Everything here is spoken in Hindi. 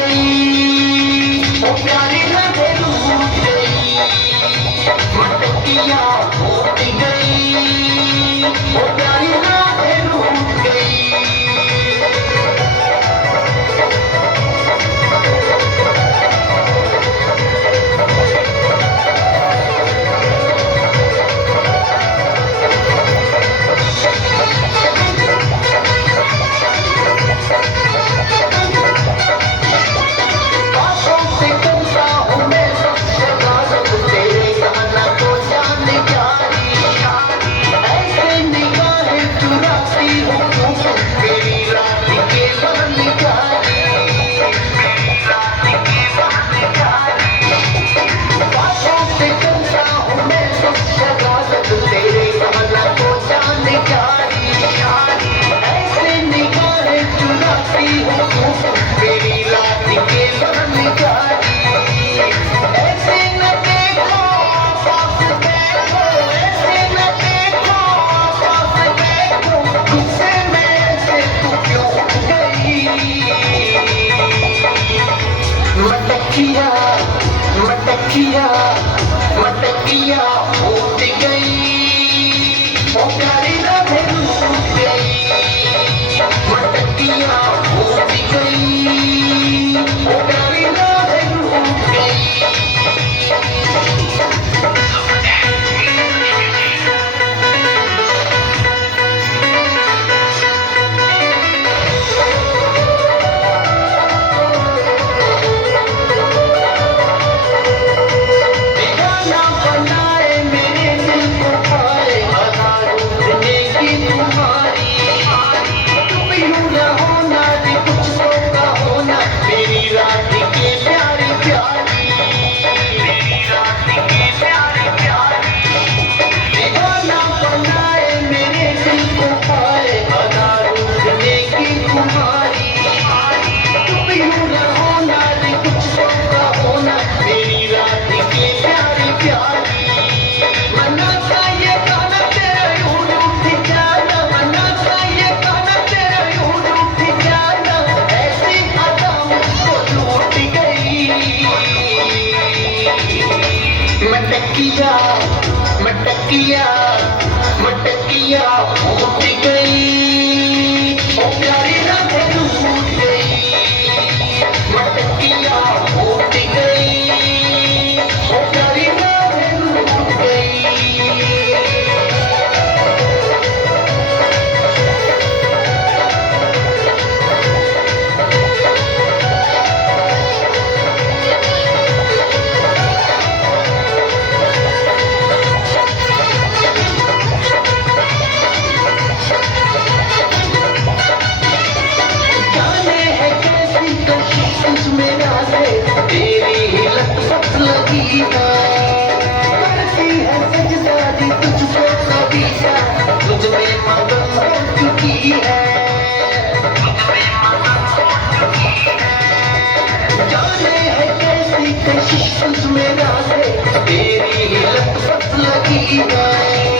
गई, ओ प्यारी राधे रूठ गई, मटकिया फूट गई, ओ प्यारी राधे रूठ गई। मटकिया मटकिया मटकिया फूट गई, ओ प्यारी राधे रूठ गई, मटकिया फूट गई, ओ प्यारी राधे रूठ गई। मटकिया मटकिया मटकिया फूट गई, ओ प्यारी राधे रूठ गई, मटकिया फूट गई, ओ प्यारी राधे रूठ गई। तेरी ही लत लगी है, करती है सजदादी तुझको कविता, तुझ में मगन हो चुकी है, जाने है कैसी कशिश तुझ में राधे, तेरी ही लत लगी है।